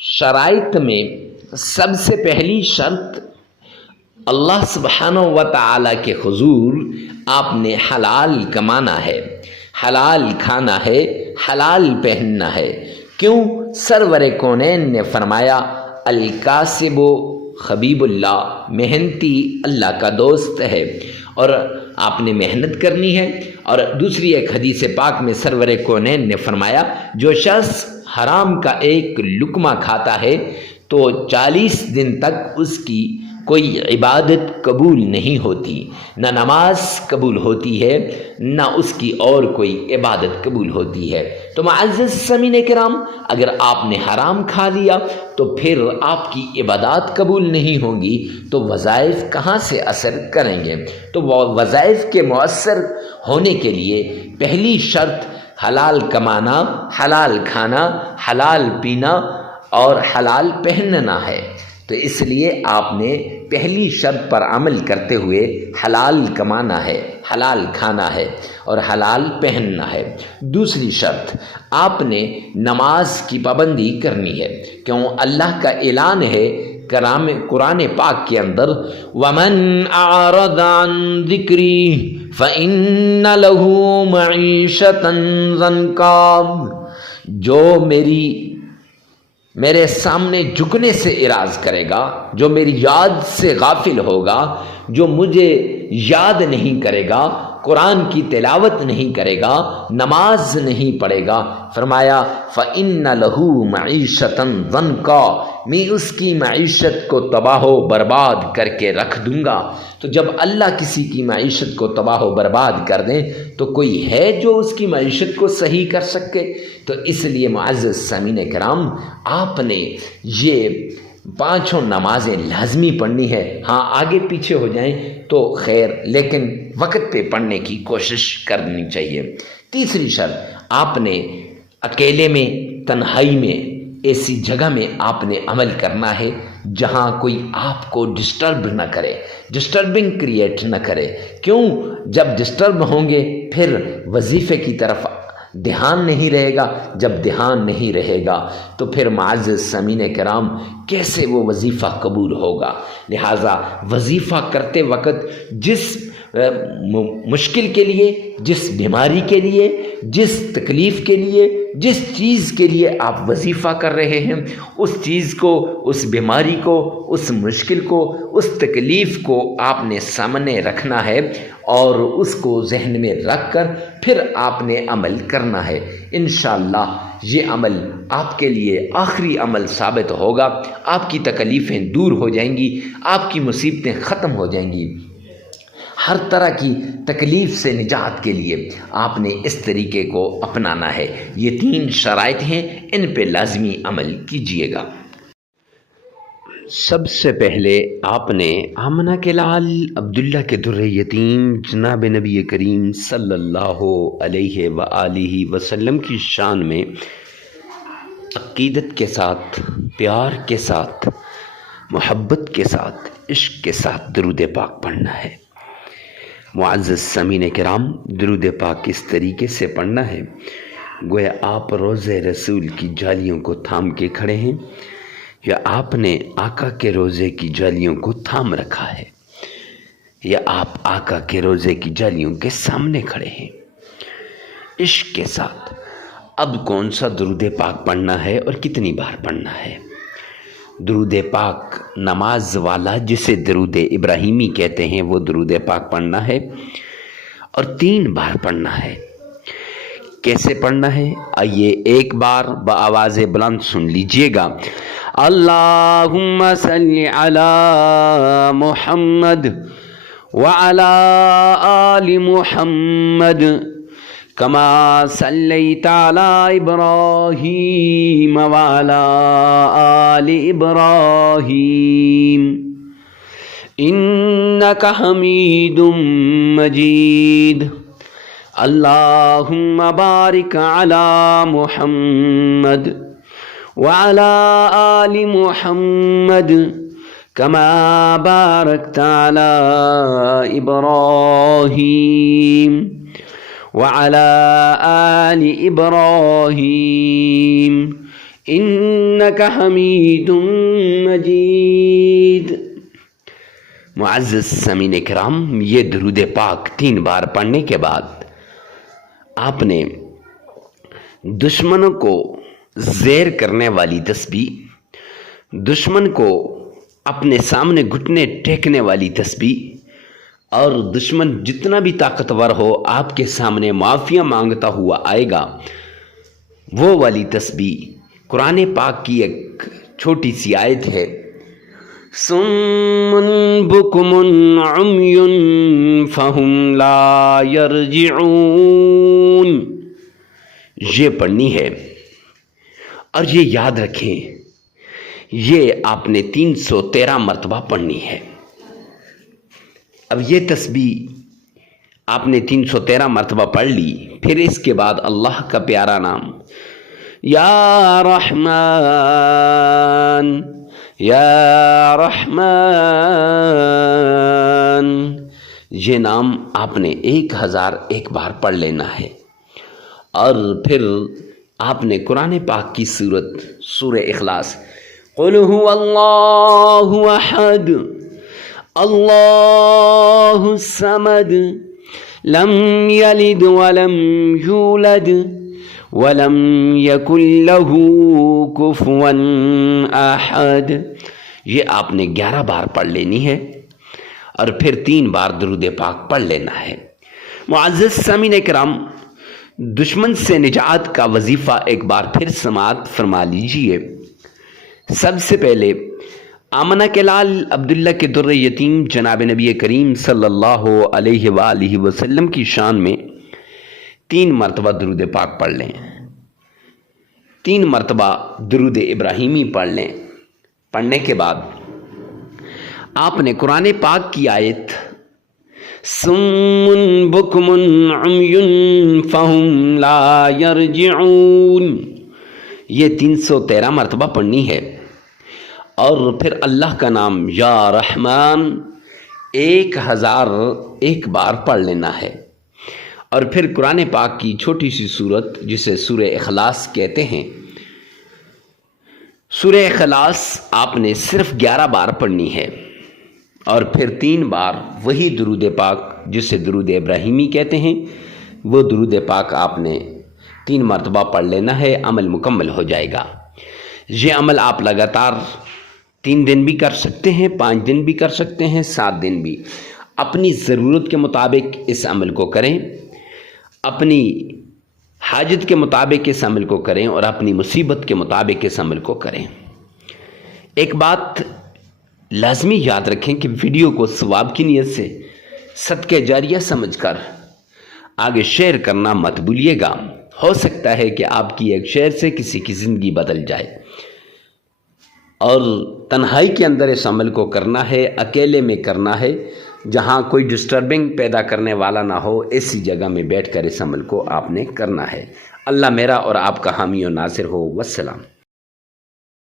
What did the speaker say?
शराइत में सबसे पहली शर्त अल्लाह सुब्हानहू व तआला के हुजूर आपने हलाल कमाना है, हलाल खाना है, हलाल पहनना है। क्यों? सरवर कौनैन ने फरमाया अल कासिबो हबीबुल्लाह, मेहनती अल्लाह का दोस्त है, और आपने मेहनत करनी है। और दूसरी एक हदीस पाक में सरवर कौनैन ने फरमाया जो शख्स हराम का एक लुकमा खाता है तो 40 दिन तक उसकी कोई इबादत कबूल नहीं होती, न नमाज कबूल होती है, न उसकी और कोई इबादत कबूल होती है। तो मुअज़्ज़ज़ समीन किराम, अगर आपने हराम खा लिया तो फिर आपकी इबादत कबूल नहीं होंगी, तो वज़ाइफ कहाँ से असर करेंगे? तो वज़ाइफ के मुअस्सर होने के लिए पहली शर्त हलाल कमाना, हलाल खाना, हलाल पीना और हलाल पहनना है। तो इसलिए आपने पहली शर्त पर अमल करते हुए हलाल कमाना है, हलाल खाना है और हलाल पहनना है। दूसरी शर्त, आपने नमाज की पाबंदी करनी है। क्यों? अल्लाह का ऐलान है कुरान पाक के अंदर, वमन आरद अन ज़िक्री फ़इन्न लहू मईशतन ज़न्का, जो मेरे सामने झुकने से इराज करेगा, जो मेरी याद से गाफिल होगा, जो मुझे याद नहीं करेगा, कुरान की तिलावत नहीं करेगा, नमाज नहीं पढ़ेगा, फरमाया फ़इन्न लहू मईशतन ज़न्का, मैं उसकी मईशत को तबाह बर्बाद करके रख दूंगा। तो जब अल्लाह किसी की मईशत को तबाह बर्बाद कर दें तो कोई है जो उसकी मईशत को सही कर सके? तो इसलिए मुअज़्ज़ज़ सामीन किराम, आपने ये पांचों नमाजें लाजमी पढ़नी है। हाँ, आगे पीछे हो जाएं तो खैर, लेकिन वक्त पे पढ़ने की कोशिश करनी चाहिए। तीसरी शर्त, आपने अकेले में, तन्हाई में, ऐसी जगह में आपने अमल करना है जहाँ कोई आपको डिस्टर्ब न करे, डिस्टर्बिंग क्रिएट न करे। क्यों? जब डिस्टर्ब होंगे फिर वजीफ़े की तरफ ध्यान नहीं रहेगा, जब ध्यान नहीं रहेगा तो फिर मुअज़्ज़ज़ समीन किराम कैसे वो वजीफ़ा कबूल होगा? लिहाजा वजीफ़ा करते वक्त जिस मुश्किल के लिए, जिस बीमारी के लिए, जिस तकलीफ़ के लिए, जिस चीज़ के लिए आप वजीफ़ा कर रहे हैं, उस चीज़ को, उस बीमारी को, उस मुश्किल को, उस तकलीफ़ को आपने सामने रखना है और उसको जहन में रख कर फिर आपने अमल करना है। इंशाअल्लाह ये अमल आपके लिए आखिरी अमल साबित होगा। आपकी तकलीफ़ें दूर हो जाएंगी, आपकी मुसीबतें ख़त्म हो जाएंगी। हर तरह की तकलीफ़ से निजात के लिए आपने इस तरीके को अपनाना है। ये 3 शराइत हैं, इन पे लाजमी अमल कीजिएगा। सबसे पहले आपने आमना के लाल अब्दुल्ला के दुर्रे यतीम जनाब नबी करीम सल्लल्लाहु अलैहि व आलिहि वसल्लम की शान में अक़ीदत के साथ, प्यार के साथ, मोहब्बत के साथ, इश्क के साथ दुरूद पाक पढ़ना है। मुअज़्ज़ज़ समीन किराम, दुरूद पाक इस तरीके से पढ़ना है गोया आप रोज़े रसूल की जालियों को थाम के खड़े हैं, या आपने आका के रोज़े की जालियों को थाम रखा है, या आप आका के रोज़े की जालियों के सामने खड़े हैं। इश्क के साथ अब कौन सा दुरूद पाक पढ़ना है और कितनी बार पढ़ना है? दुरूद पाक नमाज वाला, जिसे दुरूद इब्राहिमी कहते हैं, वो दुरूद पाक पढ़ना है और 3 बार पढ़ना है। कैसे पढ़ना है? आइए एक बार बआवाज़ बुलंद सुन लीजिएगा। अल्लाहुम्मा सल्लि अला मुहम्मद व अला आलि मुहम्मद कमा सल्लैता अला इब्राहीम व अला आलि इब्राहीम इन्नका हमीदुम मजीद। अल्लाहुम्मा बारिक अला मुहम्मद व अला आलि मुहम्मद कमा बारकता अला इब्राहीम व अला आलि इब्राहीम إنك حميد مجيد۔ معزز سامعین کرام، یہ درود پاک 3 بار پڑھنے کے بعد آپ نے دشمنوں کو زیر کرنے والی تسبیح، دشمن کو اپنے سامنے گھٹنے ٹیکنے والی تسبیح، اور دشمن جتنا بھی طاقتور ہو آپ کے سامنے معافیاں مانگتا ہوا آئے گا، وہ والی تسبیح قرآن پاک کی ایک چھوٹی سی آیت ہے، صم بکم عمی فہم لا یرجعون، یہ پڑھنی ہے اور یہ یاد رکھیں، یہ آپ نے 313 مرتبہ پڑھنی ہے۔ اب یہ تسبیح آپ نے 313 مرتبہ پڑھ لی، پھر اس کے بعد اللہ کا پیارا نام یا رحمان یا رحمان، یہ نام آپ نے 1001 بار پڑھ لینا ہے، اور پھر آپ نے قرآن پاک کی سورہ اخلاص قل هو اللہ احد اللہ الصمد لم یلد ولم یولد ولم یکن له کفوا احد، یہ آپ نے 11 بار پڑھ لینی ہے، اور پھر 3 بار درود پاک پڑھ لینا ہے۔ معزز سامعین کرام، دشمن سے نجات کا وظیفہ ایک بار پھر سماعت فرما لیجئے۔ سب سے پہلے آمنہ کے لال عبداللہ کے در یتیم جناب نبی کریم صلی اللہ علیہ وآلہ وسلم کی شان میں 3 مرتبہ درود پاک پڑھ لیں، 3 مرتبہ درود ابراہیمی پڑھ لیں۔ پڑھنے کے بعد آپ نے قرآن پاک کی آیت صم بکم عمی فہم لا یرجعون، یہ 313 مرتبہ پڑھنی ہے، اور پھر اللہ کا نام یا رحمان 1001 بار پڑھ لینا ہے، اور پھر قرآن پاک کی چھوٹی سی سورت جسے سورہ اخلاص کہتے ہیں، سورہ اخلاص آپ نے صرف 11 بار پڑھنی ہے، اور پھر 3 بار وہی درود پاک جسے درود ابراہیمی کہتے ہیں، وہ درود پاک آپ نے 3 مرتبہ پڑھ لینا ہے، عمل مکمل ہو جائے گا۔ یہ عمل آپ لگاتار 3 دن بھی کر سکتے ہیں، 5 دن بھی کر سکتے ہیں، 7 دن بھی، اپنی ضرورت کے مطابق اس عمل کو کریں، اپنی حاجت کے مطابق اس عمل کو کریں، اور اپنی مصیبت کے مطابق اس عمل کو کریں۔ ایک بات لازمی یاد رکھیں کہ ویڈیو کو ثواب کی نیت سے صدقہ جاریہ سمجھ کر آگے شیئر کرنا مت بھولیے گا، ہو سکتا ہے کہ آپ کی ایک شیئر سے کسی کی زندگی بدل جائے، اور تنہائی کے اندر اس عمل کو کرنا ہے، اکیلے میں کرنا ہے، جہاں کوئی ڈسٹربنگ پیدا کرنے والا نہ ہو، ایسی جگہ میں بیٹھ کر اس عمل کو آپ نے کرنا ہے۔ اللہ میرا اور آپ کا حامی و ناصر ہو۔ والسلام۔